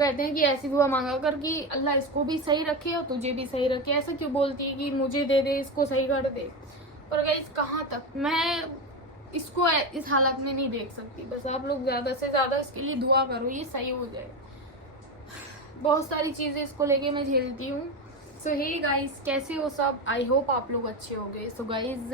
कहते हैं कि ऐसी दुआ मांगा कर कि अल्लाह इसको भी सही रखे और तुझे भी सही रखे। ऐसा क्यों बोलती है कि मुझे दे दे, इसको सही कर दे। पर गाइस कहाँ तक मैं इसको इस हालत में नहीं देख सकती। बस आप लोग ज़्यादा से ज़्यादा इसके लिए दुआ करो, ये सही हो जाए। बहुत सारी चीज़ें इसको लेके मैं झेलती हूँ। सो हे गाइस, कैसे हो सब? आई होप आप लोग अच्छे होंगे। सो गाइस,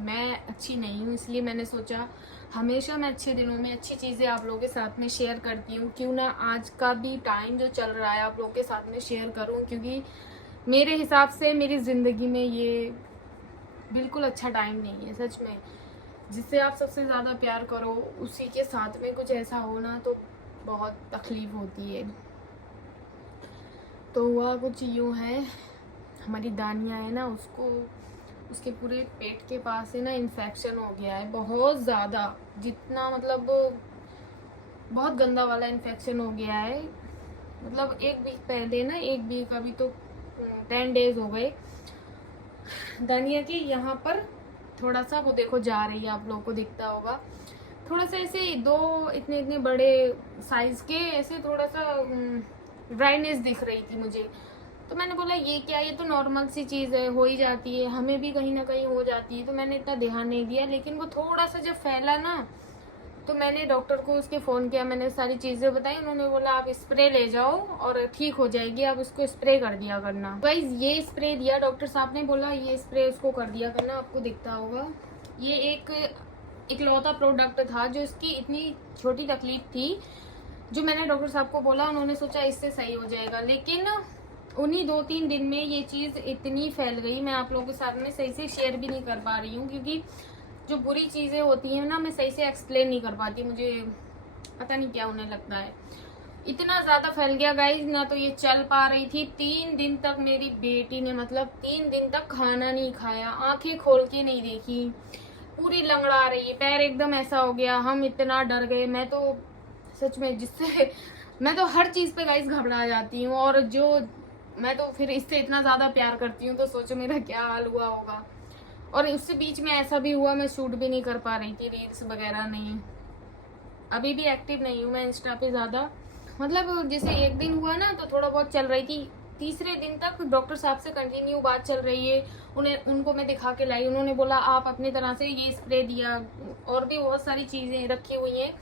मैं अच्छी नहीं हूँ, इसलिए मैंने सोचा हमेशा मैं अच्छे दिनों में अच्छी चीज़ें आप लोगों के साथ में शेयर करती हूँ, क्यों ना आज का भी टाइम जो चल रहा है आप लोगों के साथ में शेयर करूँ, क्योंकि मेरे हिसाब से मेरी ज़िंदगी में ये बिल्कुल अच्छा टाइम नहीं है। सच में, जिससे आप सबसे ज़्यादा प्यार करो उसी के साथ में कुछ ऐसा हो ना तो बहुत तकलीफ होती है। तो हुआ कुछ यूँ है, हमारी दानिया है ना, उसको उसके पूरे पेट के पास है ना इन्फेक्शन हो गया है बहुत ज़्यादा। जितना मतलब बहुत गंदा वाला इन्फेक्शन हो गया है। मतलब एक वीक पहले ना, एक वीक अभी तो 10 डेज हो गए। दानिया के यहाँ पर थोड़ा सा वो देखो जा रही है, आप लोगों को दिखता होगा, थोड़ा सा ऐसे दो इतने इतने बड़े साइज के ऐसे थोड़ा सा ड्राइनेस दिख रही थी मुझे। तो मैंने बोला ये क्या, ये तो नॉर्मल सी चीज़ है, हो ही जाती है, हमें भी कहीं ना कहीं हो जाती है। तो मैंने इतना ध्यान नहीं दिया, लेकिन वो थोड़ा सा जब फैला ना तो मैंने डॉक्टर को उसके फ़ोन किया, मैंने सारी चीज़ें बताई। उन्होंने बोला आप स्प्रे ले जाओ और ठीक हो जाएगी, आप उसको स्प्रे कर दिया करना। गाइस ये स्प्रे दिया डॉक्टर साहब ने, बोला ये स्प्रे उसको कर दिया करना, आपको दिखता होगा। ये एक इकलौता प्रोडक्ट था जो इसकी इतनी छोटी तकलीफ थी, जो मैंने डॉक्टर साहब को बोला, उन्होंने सोचा इससे सही हो जाएगा। लेकिन उन्हीं 2-3 दिन में ये चीज़ इतनी फैल गई, मैं आप लोगों के साथ में सही से शेयर भी नहीं कर पा रही हूँ, क्योंकि जो बुरी चीज़ें होती हैं ना मैं सही से एक्सप्लेन नहीं कर पाती, मुझे पता नहीं क्या होने लगता है। इतना ज़्यादा फैल गया गाइज, ना तो ये चल पा रही थी। 3 दिन तक मेरी बेटी ने, मतलब 3 दिन तक खाना नहीं खाया, आंखें खोल के नहीं देखी, पूरी लंगड़ा रही है, पैर एकदम ऐसा हो गया। हम इतना डर गए, मैं तो सच में, जिससे मैं तो हर चीज़ पे गाइज घबरा जाती हूँ, और जो मैं तो फिर इससे इतना ज़्यादा प्यार करती हूँ, तो सोचो मेरा क्या हाल हुआ होगा। और उससे बीच में ऐसा भी हुआ, मैं शूट भी नहीं कर पा रही थी, रील्स वगैरह नहीं। अभी भी एक्टिव नहीं हूँ मैं इंस्टा पे ज़्यादा। मतलब जैसे एक दिन हुआ ना तो थोड़ा बहुत चल रही थी, तीसरे दिन तक डॉक्टर साहब से कंटिन्यू बात चल रही है। उनको मैं दिखा के लाई, उन्होंने बोला आप अपनी तरह से ये स्प्रे दिया, और भी बहुत सारी चीज़ें रखी हुई हैं,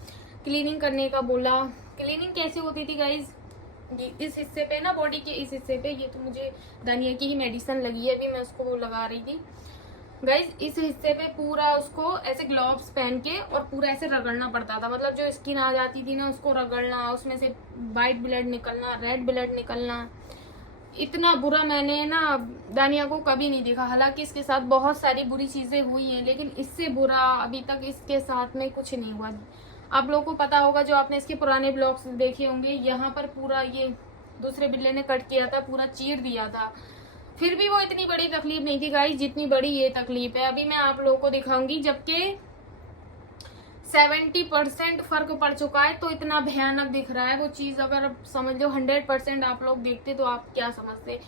क्लीनिंग करने का बोला। क्लीनिंग कैसे होती थी गाइज, इस हिस्से पे ना, बॉडी के इस हिस्से पे, ये तो मुझे दानिया की ही मेडिसिन लगी है, अभी मैं उसको वो लगा रही थी गाइज। इस हिस्से पे पूरा उसको ऐसे ग्लव्स पहन के और पूरा ऐसे रगड़ना पड़ता था। मतलब जो स्किन आ जाती थी ना उसको रगड़ना, उसमें से वाइट ब्लड निकलना, रेड ब्लड निकलना। इतना बुरा मैंने ना दानिया को कभी नहीं देखा। हालांकि इसके साथ बहुत सारी बुरी चीज़ें हुई हैं, लेकिन इससे बुरा अभी तक इसके साथ में कुछ नहीं हुआ। आप लोगों को पता होगा, जो आपने इसके पुराने ब्लॉग्स देखे होंगे, यहाँ पर पूरा ये दूसरे बिल्ले ने कट किया था, पूरा चीर दिया था। फिर भी वो इतनी बड़ी तकलीफ नहीं थी गाइस जितनी बड़ी ये तकलीफ है। अभी मैं आप लोगों को दिखाऊंगी, जबकि 70% फर्क पड़ चुका है, तो इतना भयानक दिख रहा है वो चीज। अगर समझ लो 100% आप लोग देखते तो आप क्या समझते।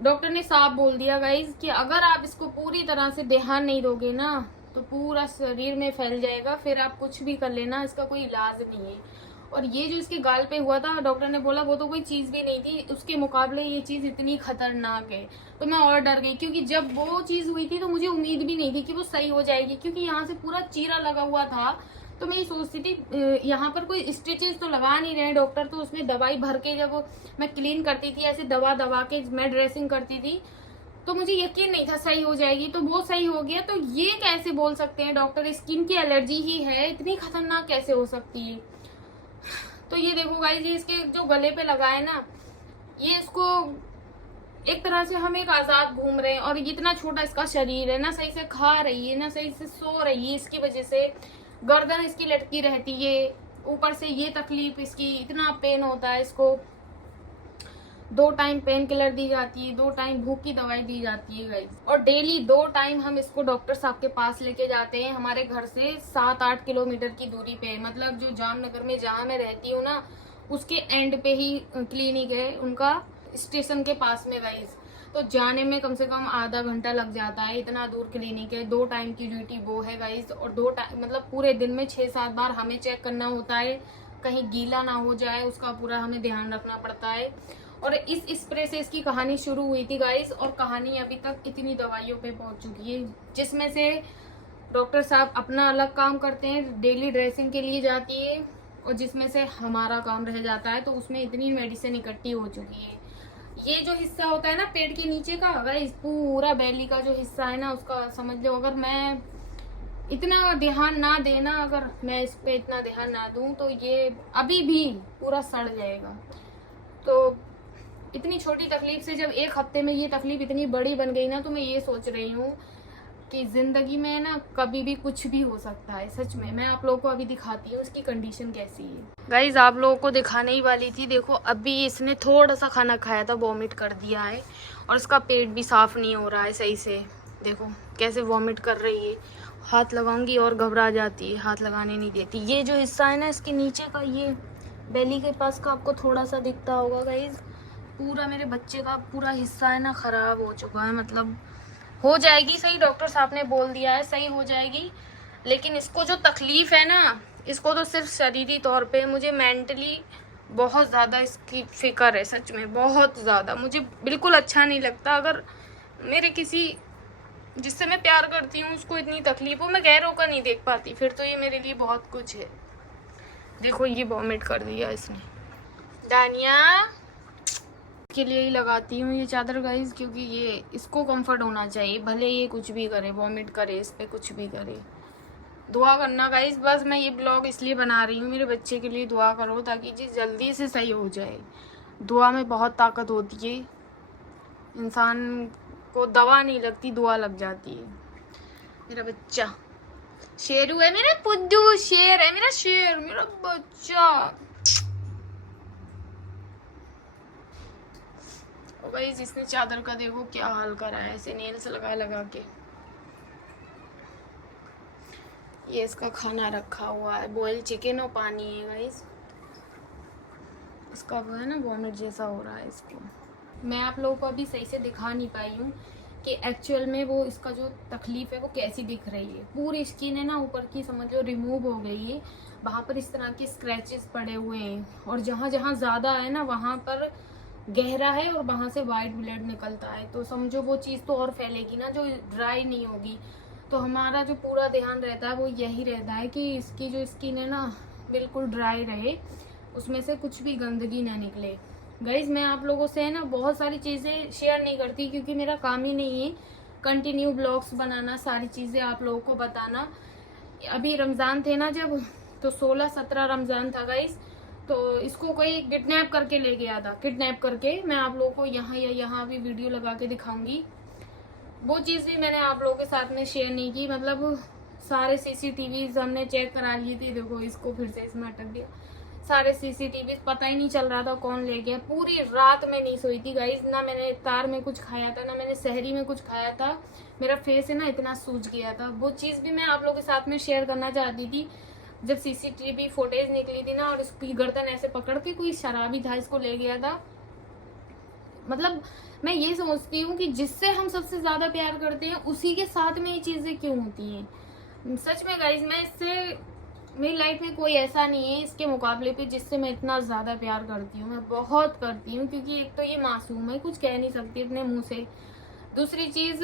डॉक्टर ने साफ बोल दिया गाइस कि अगर आप इसको पूरी तरह से ध्यान नहीं दोगे ना तो पूरा शरीर में फैल जाएगा, फिर आप कुछ भी कर लेना, इसका कोई इलाज नहीं है। और ये जो इसके गाल पे हुआ था, डॉक्टर ने बोला वो तो कोई चीज़ भी नहीं थी, उसके मुकाबले ये चीज़ इतनी खतरनाक है। तो मैं और डर गई, क्योंकि जब वो चीज़ हुई थी तो मुझे उम्मीद भी नहीं थी कि वो सही हो जाएगी, क्योंकि यहाँ से पूरा चीरा लगा हुआ था। तो मैं ये सोचती थी यहाँ पर कोई स्टिचेस तो लगा नहीं रहे डॉक्टर, तो उसमें दवाई भर के जब मैं क्लीन करती थी, ऐसे दवा दबा के मैं ड्रेसिंग करती थी, तो मुझे यकीन नहीं था सही हो जाएगी। तो वो सही हो गया, तो ये कैसे बोल सकते हैं डॉक्टर, स्किन की एलर्जी ही है, इतनी खतरनाक कैसे हो सकती है। तो ये देखो गाइस, ये इसके जो गले पे लगा है ना, ये इसको एक तरह से हम एक आजाद घूम रहे हैं, और इतना छोटा इसका शरीर है ना, सही से खा रही है ना, सही से सो रही है, इसकी वजह से गर्दन इसकी लटकी रहती है, ऊपर से ये तकलीफ इसकी, इतना पेन होता है इसको। 2 टाइम पेन किलर दी जाती है, 2 टाइम भूख की दवाई दी जाती है गाइस, और डेली 2 टाइम हम इसको डॉक्टर साहब के पास लेके जाते हैं। हमारे घर से 7-8 किलोमीटर की दूरी पे, मतलब जो जामनगर में जहाँ मैं रहती हूँ ना, उसके एंड पे ही क्लिनिक है उनका, स्टेशन के पास में गाइस। तो जाने में कम से कम आधा घंटा लग जाता है, इतना दूर क्लिनिक है। 2 टाइम की ड्यूटी वो है गाइस, और 2 टाइम मतलब पूरे दिन में 6-7 बार हमें चेक करना होता है। कहीं गीला ना हो जाए, उसका पूरा हमें ध्यान रखना पड़ता है। और इस स्प्रे से इसकी कहानी शुरू हुई थी गाइस, और कहानी अभी तक इतनी दवाइयों पे पहुंच चुकी है, जिसमें से डॉक्टर साहब अपना अलग काम करते हैं, डेली ड्रेसिंग के लिए जाती है, और जिसमें से हमारा काम रह जाता है। तो उसमें इतनी मेडिसिन इकट्ठी हो चुकी है। ये जो हिस्सा होता है ना पेट के नीचे का, अगर इस पूरा बेली का जो हिस्सा है ना, उसका समझ लो अगर मैं इतना ध्यान ना देना, अगर मैं इस पे इतना ध्यान ना दूं, तो ये अभी भी पूरा सड़ जाएगा। तो इतनी छोटी तकलीफ से जब एक हफ्ते में ये तकलीफ इतनी बड़ी बन गई ना, तो मैं ये सोच रही हूँ कि जिंदगी में ना कभी भी कुछ भी हो सकता है। सच में मैं आप लोगों को अभी दिखाती हूँ इसकी कंडीशन कैसी है। गाइज आप लोगों को दिखाने ही वाली थी। देखो अभी इसने थोड़ा सा खाना खाया था, वॉमिट कर दिया है, और इसका पेट भी साफ नहीं हो रहा है सही से। देखो कैसे वॉमिट कर रही है, हाथ लगाऊंगी और घबरा जाती है, हाथ लगाने नहीं देती। ये जो हिस्सा है ना इसके नीचे का, ये बेली के पास का आपको थोड़ा सा दिखता होगा गाइज, पूरा मेरे बच्चे का पूरा हिस्सा है ना खराब हो चुका है। मतलब हो जाएगी सही, डॉक्टर साहब ने बोल दिया है सही हो जाएगी, लेकिन इसको जो तकलीफ है ना, इसको तो सिर्फ शरीरी तौर पे, मुझे मेंटली बहुत ज़्यादा इसकी फिक्र है। सच में बहुत ज़्यादा, मुझे बिल्कुल अच्छा नहीं लगता अगर मेरे किसी जिससे मैं प्यार करती हूँ उसको इतनी तकलीफ हो। मैं गैरों का नहीं देख पाती, फिर तो ये मेरे लिए बहुत कुछ है। देखो ये वॉमिट कर दिया इसने। दानिया के लिए ही लगाती हूँ ये चादर गाइस, क्योंकि ये इसको कंफर्ट होना चाहिए, भले ये कुछ भी करे, वॉमिट करे, इस पे कुछ भी करे। दुआ करना गाइस, बस मैं ये ब्लॉग इसलिए बना रही हूँ, मेरे बच्चे के लिए दुआ करो ताकि जी जल्दी से सही हो जाए। दुआ में बहुत ताकत होती है, इंसान को दवा नहीं लगती, दुआ लग जाती है। मेरा बच्चा शेरू है, मेरा पुद्दू शेर है, मेरा शेर, मेरा बच्चा। और गाइस इसने चादर का देखो क्या हाल करा है, ऐसे नेल्स लगा लगा के। ये इसका खाना रखा हुआ है, बॉयल चिकन और पानी है गाइस। इसका वो है ना वॉमिट जैसा हो रहा है इसको। मैं आप लोगों को अभी सही से दिखा नहीं पाई हूँ कि एक्चुअल में वो इसका जो तकलीफ है वो कैसी दिख रही है। पूरी स्किन है ना ऊपर की समझ लो रिमूव हो गई है, वहाँ पर इस तरह के स्क्रैचेस पड़े हुए हैं, और जहाँ जहाँ ज़्यादा है ना वहाँ पर गहरा है, और वहाँ से वाइट ब्लड निकलता है। तो समझो वो चीज़ तो और फैलेगी ना, जो ड्राई नहीं होगी। तो हमारा जो पूरा ध्यान रहता है वो यही रहता है कि इसकी जो स्किन है ना बिल्कुल ड्राई रहे, उसमें से कुछ भी गंदगी ना निकले। गाइज मैं आप लोगों से है ना बहुत सारी चीज़ें शेयर नहीं करती, क्योंकि मेरा काम ही नहीं है कंटिन्यू ब्लॉग्स बनाना, सारी चीज़ें आप लोगों को बताना। अभी रमज़ान थे ना जब, तो 16-17 रमज़ान था गाइज, तो इसको कोई किडनैप करके ले गया था। किडनैप करके मैं आप लोगों को यहाँ या यहाँ भी वीडियो लगा के दिखाऊंगी। वो चीज़ भी मैंने आप लोगों के साथ में शेयर नहीं की। मतलब सारे CCTV हमने चेक करा लिए थे। देखो इसको फिर से इसमें अटक गया। सारे CCTV पता ही नहीं चल रहा था कौन ले गया। पूरी रात में नहीं सोई थी गाइज, ना मैंने इफ्तार में कुछ खाया था, ना मैंने सहरी में कुछ खाया था। मेरा फेस है ना इतना सूज गया था। वो चीज़ भी मैं आप लोगों के साथ में शेयर करना चाहती थी। जब CCTV फुटेज निकली थी ना, और इसकी गर्दन ऐसे पकड़ के कोई शराबी था इसको ले गया था। मतलब मैं ये सोचती हूँ कि जिससे हम सबसे ज्यादा प्यार करते हैं उसी के साथ में ये चीजें क्यों होती हैं। सच में गाइज मैं इससे, मेरी लाइफ में कोई ऐसा नहीं है इसके मुकाबले पे जिससे मैं इतना ज्यादा प्यार करती हूँ। मैं बहुत करती हूँ, क्योंकि एक तो ये मासूम है, कुछ कह नहीं सकती अपने मुंह से। दूसरी चीज,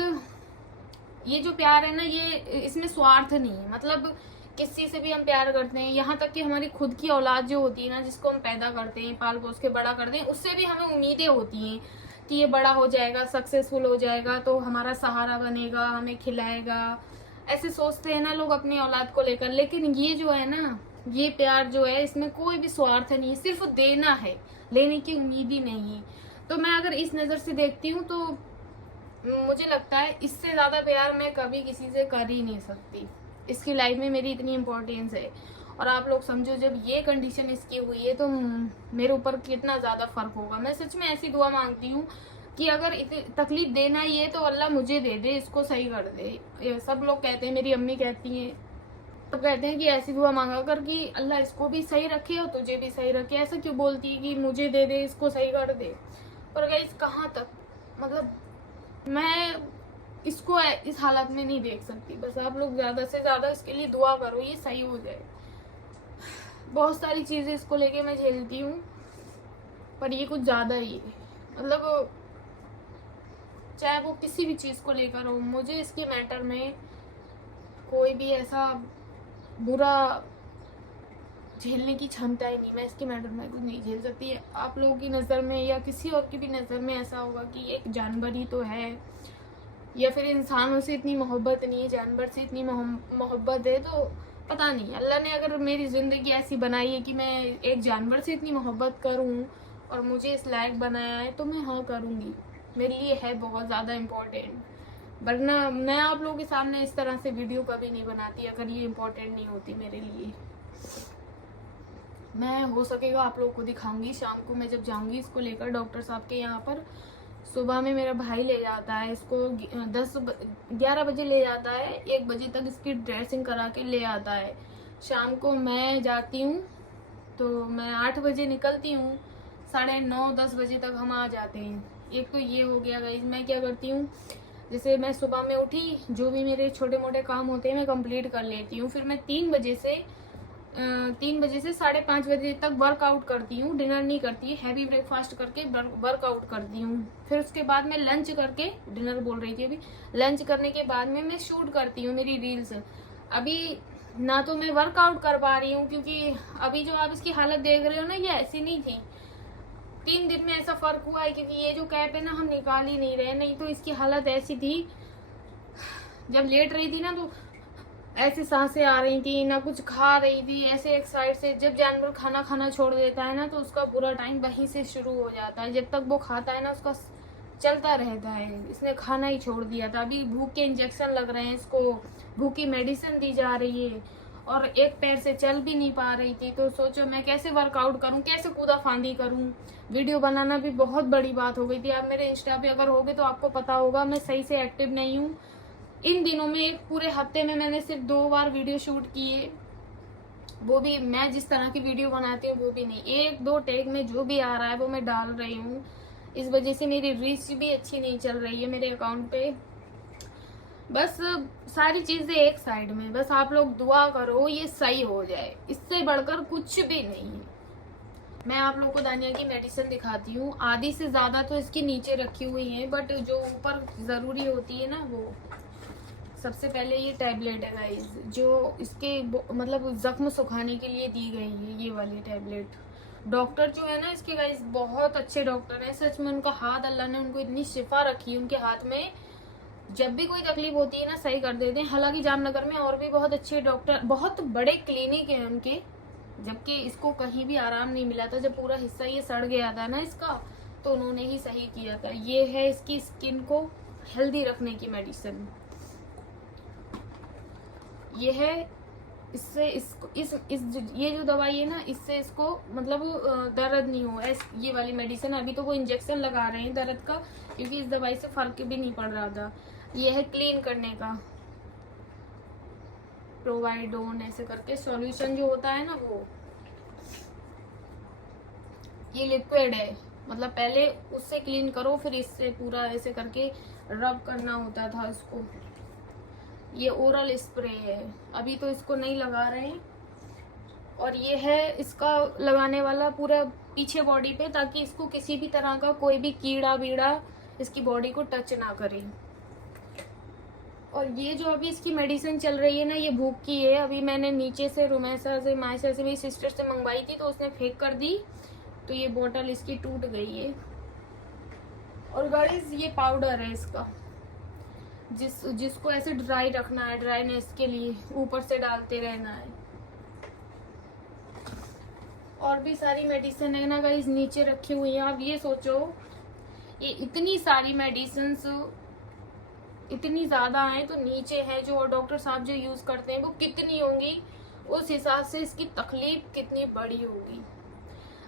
ये जो प्यार है ना ये इसमें स्वार्थ नहीं है। मतलब किसी से भी हम प्यार करते हैं, यहाँ तक कि हमारी खुद की औलाद जो होती है ना, जिसको हम पैदा करते हैं, पाल पोस के बड़ा करते हैं, उससे भी हमें उम्मीदें होती हैं कि ये बड़ा हो जाएगा, सक्सेसफुल हो जाएगा, तो हमारा सहारा बनेगा, हमें खिलाएगा। ऐसे सोचते हैं ना लोग अपनी औलाद को लेकर। लेकिन ये जो है ना, ये प्यार जो है इसमें कोई भी स्वार्थ नहीं है, सिर्फ देना है, लेने की उम्मीद ही नहीं है। तो मैं अगर इस नज़र से देखती हूँ तो मुझे लगता है इससे ज़्यादा प्यार मैं कभी किसी से कर ही नहीं सकती। इसकी लाइफ में मेरी इतनी इम्पोर्टेंस है। और आप लोग समझो जब ये कंडीशन इसकी हुई है तो मेरे ऊपर कितना ज़्यादा फ़र्क होगा। मैं सच में ऐसी दुआ मांगती हूँ कि अगर तकलीफ देना ही है तो अल्लाह मुझे दे दे, इसको सही कर दे। सब लोग कहते हैं, मेरी अम्मी कहती हैं, तो कहते हैं कि ऐसी दुआ मांगा कर कि अल्लाह इसको भी सही रखे और तुझे भी सही रखे। ऐसा क्यों बोलती है कि मुझे दे दे, इसको सही कर दे। पर गाइस कहाँ तक, मतलब मैं इसको इस हालत में नहीं देख सकती। बस आप लोग ज़्यादा से ज़्यादा इसके लिए दुआ करो, ये सही हो जाए। बहुत सारी चीज़ें इसको लेके मैं झेलती हूँ, पर ये कुछ ज़्यादा ही है। मतलब चाहे वो किसी भी चीज़ को लेकर हो, मुझे इसके मैटर में कोई भी ऐसा बुरा झेलने की क्षमता ही नहीं। मैं इसके मैटर में कुछ नहीं झेल सकती। आप लोगों की नज़र में या किसी और की भी नज़र में ऐसा होगा कि एक जानवर ही तो है, या फिर इंसानों से इतनी मोहब्बत नहीं है, जानवर से इतनी मोहब्बत है। तो पता नहीं, अल्लाह ने अगर मेरी ज़िंदगी ऐसी बनाई है कि मैं एक जानवर से इतनी मोहब्बत करूं और मुझे इस लायक बनाया है, तो मैं हाँ करूँगी। मेरे लिए है बहुत ज़्यादा इम्पोर्टेंट, वरना मैं आप लोगों के सामने इस तरह से वीडियो कभी नहीं बनाती अगर ये इम्पोर्टेंट नहीं होती मेरे लिए। मैं हो सकेगा आप लोगों को दिखाऊंगी शाम को, मैं जब जाऊंगी इसको लेकर डॉक्टर साहब के यहाँ पर। सुबह में मेरा भाई ले जाता है इसको, 11 बजे ले जाता है, 1 बजे तक इसकी ड्रेसिंग करा के ले आता है। शाम को मैं जाती हूँ तो मैं 8 बजे निकलती हूँ, 9:30-10 बजे तक हम आ जाते हैं। एक तो ये हो गया गाइस। मैं क्या करती हूँ, जैसे मैं सुबह में उठी, जो भी मेरे छोटे मोटे काम होते हैं मैं कंप्लीट कर लेती हूँ। फिर मैं 3 बजे से 5:30 बजे तक वर्कआउट करती हूँ। डिनर नहीं करती, हैवी ब्रेकफास्ट करके वर्कआउट करती हूँ। फिर उसके बाद मैं लंच करके, डिनर बोल रही थी अभी, लंच करने के बाद में मैं शूट करती हूँ मेरी रील्स। अभी ना तो मैं वर्कआउट कर पा रही हूँ, क्योंकि अभी जो आप इसकी हालत देख रहे हो ना, ये ऐसी नहीं थी। 3 दिन में ऐसा फर्क हुआ है, क्योंकि ये जो कैप है ना हम निकाल ही नहीं रहे, नहीं तो इसकी हालत ऐसी थी। जब लेट रही थी ना तो ऐसी सांसें आ रही थी, ना कुछ खा रही थी, ऐसे एक साइड से। जब जानवर खाना खाना छोड़ देता है ना तो उसका बुरा टाइम वहीं से शुरू हो जाता है। जब तक वो खाता है ना उसका चलता रहता है। इसने खाना ही छोड़ दिया था। अभी भूख के इंजेक्शन लग रहे हैं इसको, भूख की मेडिसिन दी जा रही है, और एक पैर से चल भी नहीं पा रही थी। तो सोचो मैं कैसे वर्कआउट करूं, कैसे कूदा फांदी करूं। वीडियो बनाना भी बहुत बड़ी बात हो गई थी। आप मेरे इंस्टा पे अगर होगे तो आपको पता होगा मैं सही से एक्टिव नहीं हूँ। इन दिनों में एक पूरे हफ्ते में मैंने सिर्फ 2 बार वीडियो शूट किए, वो भी मैं जिस तरह की वीडियो बनाती हूँ वो भी नहीं। 1-2 टेक में जो भी आ रहा है वो मैं डाल रही हूँ। इस वजह से मेरी रीच भी अच्छी नहीं चल रही है मेरे अकाउंट पे। बस सारी चीजें एक साइड में, बस आप लोग दुआ करो ये सही हो जाए, इससे बढ़कर कुछ भी नहीं है। मैं आप लोग को दानिया की मेडिसिन दिखाती हूँ। आधी से ज्यादा तो इसकी नीचे रखी हुई है, बट जो ऊपर जरूरी होती है ना, वो सबसे पहले ये टैबलेट है गाइस, जो इसके मतलब जख्म सुखाने के लिए दी गई है। ये वाली टैबलेट, डॉक्टर जो है ना इसके गाइस बहुत अच्छे डॉक्टर हैं। सच में उनका हाथ, अल्लाह ने उनको इतनी शिफा रखी है उनके हाथ में। जब भी कोई तकलीफ होती है ना सही कर देते हैं। हालांकि जामनगर में और भी बहुत अच्छे डॉक्टर, बहुत बड़े क्लिनिक हैं उनके, जबकि इसको कहीं भी आराम नहीं मिला था। जब पूरा हिस्सा ये सड़ गया था ना इसका, तो उन्होंने ही सही किया था। ये है इसकी स्किन को हेल्दी रखने की मेडिसिन। ये है, इससे इसको ये जो दवाई है ना, इससे इसको मतलब दर्द नहीं हो। ये वाली मेडिसिन, अभी तो वो इंजेक्शन लगा रहे हैं दर्द का, क्योंकि इस दवाई से फर्क भी नहीं पड़ रहा था। ये है क्लीन करने का, प्रोवाइडोन ऐसे करके सॉल्यूशन जो होता है ना वो। ये लिक्विड है, मतलब पहले उससे क्लीन करो, फिर इससे पूरा ऐसे करके रब करना होता था इसको। ये ओरल स्प्रे है, अभी तो इसको नहीं लगा रहे हैं। और ये है इसका लगाने वाला पूरा पीछे बॉडी पे, ताकि इसको किसी भी तरह का कोई भी कीड़ा बीड़ा इसकी बॉडी को टच ना करे। और ये जो अभी इसकी मेडिसिन चल रही है ना, ये भूख की है। अभी मैंने नीचे से रुमैसा से, मायसा से, मेरी सिस्टर से मंगवाई थी, तो उसने फेंक कर दी, तो ये बोतल इसकी टूट गई है। और गाइस ये पाउडर है इसका, जिसको ऐसे ड्राई रखना है, ड्राईनेस के लिए ऊपर से डालते रहना है। और भी सारी मेडिसिन है ना गाइस नीचे रखी हुई है। आप ये सोचो, ये इतनी सारी मेडिसिन इतनी ज्यादा है, तो नीचे है जो डॉक्टर साहब जो यूज करते हैं वो कितनी होंगी, उस हिसाब से इसकी तकलीफ कितनी बड़ी होगी।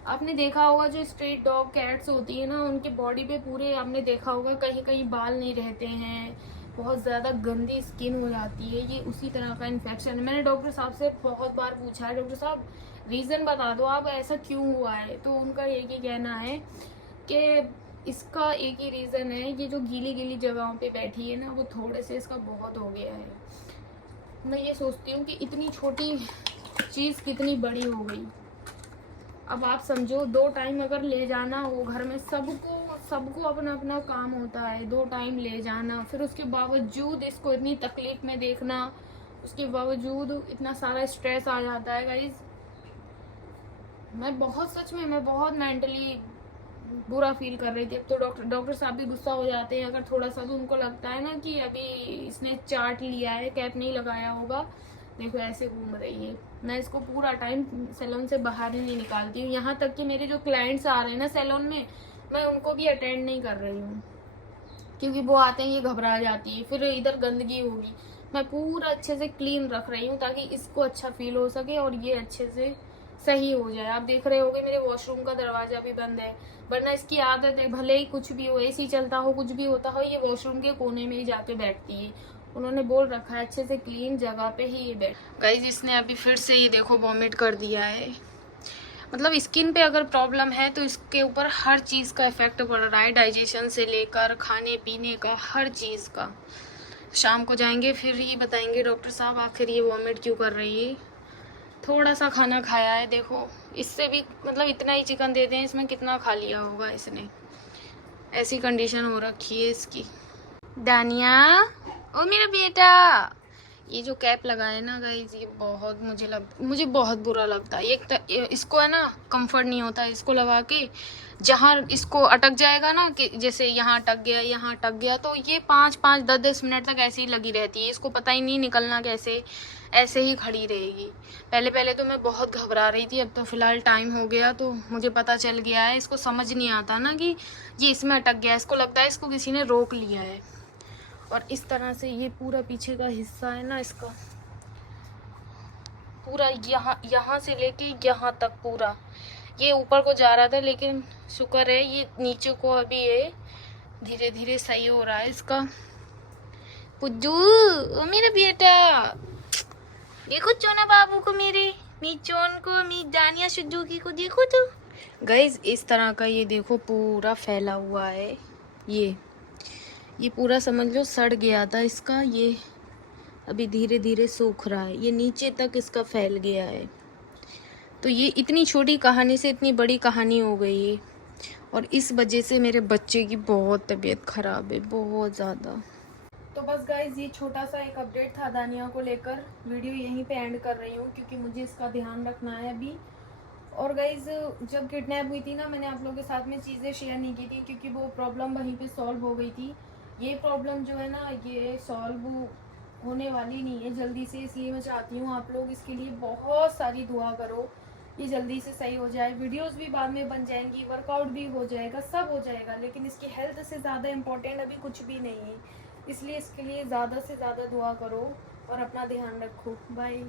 आपने देखा होगा जो स्ट्रीट डॉग कैट्स होती है ना, उनके बॉडी पे पूरे आपने देखा होगा कहीं कहीं बाल नहीं रहते हैं, बहुत ज़्यादा गंदी स्किन हो जाती है। ये उसी तरह का इन्फेक्शन है। मैंने डॉक्टर साहब से बहुत बार पूछा है, डॉक्टर साहब रीज़न बता दो आप, ऐसा क्यों हुआ है। तो उनका एक ही कहना है कि इसका एक ही रीज़न है, ये जो गीली गीली जगहों पे बैठी है ना, वो थोड़े से इसका बहुत हो गया है। मैं ये सोचती हूँ कि इतनी छोटी चीज़ कितनी बड़ी हो गई। अब आप समझो 2 टाइम अगर ले जाना हो घर में, सबको अपना अपना काम होता है, 2 टाइम ले जाना, फिर उसके बावजूद इसको इतनी तकलीफ में देखना, उसके बावजूद इतना सारा स्ट्रेस आ जाता है गाइज। सच में मैं बहुत मेंटली बुरा फील कर रही थी। अब तो डॉक्टर साहब भी गुस्सा हो जाते हैं अगर थोड़ा सा भी उनको लगता है ना कि अभी इसने चार्ट लिया है, कैप नहीं लगाया होगा, देखो ऐसे घूम रही है। मैं इसको पूरा टाइम सैलून से बाहर ही नहीं निकालती हूँ। यहाँ तक कि मेरे जो क्लाइंट्स आ रहे हैं ना सैलून में, मैं उनको भी अटेंड नहीं कर रही हूँ, क्योंकि वो आते हैं ये घबरा जाती है, फिर इधर गंदगी होगी। मैं पूरा अच्छे से क्लीन रख रही हूँ ताकि इसको अच्छा फील हो सके और ये अच्छे से सही हो जाए। आप देख रहे होगे मेरे वॉशरूम का दरवाजा भी बंद है, वरना इसकी आदत है भले ही कुछ भी हो, एसी चलता हो, कुछ भी होता हो, ये वॉशरूम के कोने में ही जाके बैठती है। उन्होंने बोल रखा है अच्छे से क्लीन जगह पे ही ये बैठ। गाइज इसने अभी फिर से ये देखो वॉमिट कर दिया है। मतलब स्किन पे अगर प्रॉब्लम है तो इसके ऊपर हर चीज़ का इफेक्ट पड़ रहा है, डाइजेशन से लेकर खाने पीने का, हर चीज़ का। शाम को जाएंगे फिर ये बताएंगे डॉक्टर साहब आखिर ये वॉमिट क्यों कर रही है। थोड़ा सा खाना खाया है, देखो इससे भी मतलब इतना ही चिकन देते हैं, इसमें कितना खा लिया होगा इसने। ऐसी कंडीशन हो रखी है इसकी। दानिया, ओ मेरा बेटा, ये जो कैप लगाए ना गाइज, ये बहुत मुझे बहुत बुरा लगता है। ये इसको है ना कंफर्ट नहीं होता इसको लगा के। जहाँ इसको अटक जाएगा ना, कि जैसे यहाँ अटक गया, यहाँ अटक गया, तो ये 5-5 10-10 मिनट तक ऐसे ही लगी रहती है। इसको पता ही नहीं निकलना कैसे, ऐसे ही खड़ी रहेगी। पहले तो मैं बहुत घबरा रही थी, अब तो फ़िलहाल टाइम हो गया तो मुझे पता चल गया है। इसको समझ नहीं आता ना कि ये इसमें अटक गया, इसको लगता है इसको किसी ने रोक लिया है। और इस तरह से ये पूरा पीछे का हिस्सा है ना इसका, पूरा यहाँ से लेके यहाँ तक पूरा ये ऊपर को जा रहा था, लेकिन शुक्र है ये नीचे को अभी ये धीरे धीरे सही हो रहा है इसका। पुज्जू, ओ मेरा बेटा, देखो चोना बाबू को, मेरे मीचोन को, मी दानिया सुजुकी को देखो तो। गाइज इस तरह का ये देखो पूरा फैला हुआ है। ये पूरा समझ लो सड़ गया था इसका, ये अभी धीरे धीरे सूख रहा है, ये नीचे तक इसका फैल गया है। तो ये इतनी छोटी कहानी से इतनी बड़ी कहानी हो गई है, और इस वजह से मेरे बच्चे की बहुत तबीयत खराब है, बहुत ज़्यादा। तो बस गाइज ये छोटा सा एक अपडेट था दानिया को लेकर। वीडियो यहीं पे एंड कर रही हूँ क्योंकि मुझे इसका ध्यान रखना है अभी। और गाइज जब किडनैप हुई थी ना, मैंने आप लोगों के साथ में चीज़ें शेयर नहीं की थी क्योंकि वो प्रॉब्लम वहीं पे सॉल्व हो गई थी। ये प्रॉब्लम जो है ना, ये सॉल्व होने वाली नहीं है जल्दी से, इसलिए मैं चाहती हूँ आप लोग इसके लिए बहुत सारी दुआ करो, ये जल्दी से सही हो जाए। वीडियोस भी बाद में बन जाएंगी, वर्कआउट भी हो जाएगा, सब हो जाएगा, लेकिन इसकी हेल्थ से ज़्यादा इम्पोर्टेंट अभी कुछ भी नहीं है। इसलिए इसके लिए ज़्यादा से ज़्यादा दुआ करो और अपना ध्यान रखो। बाय।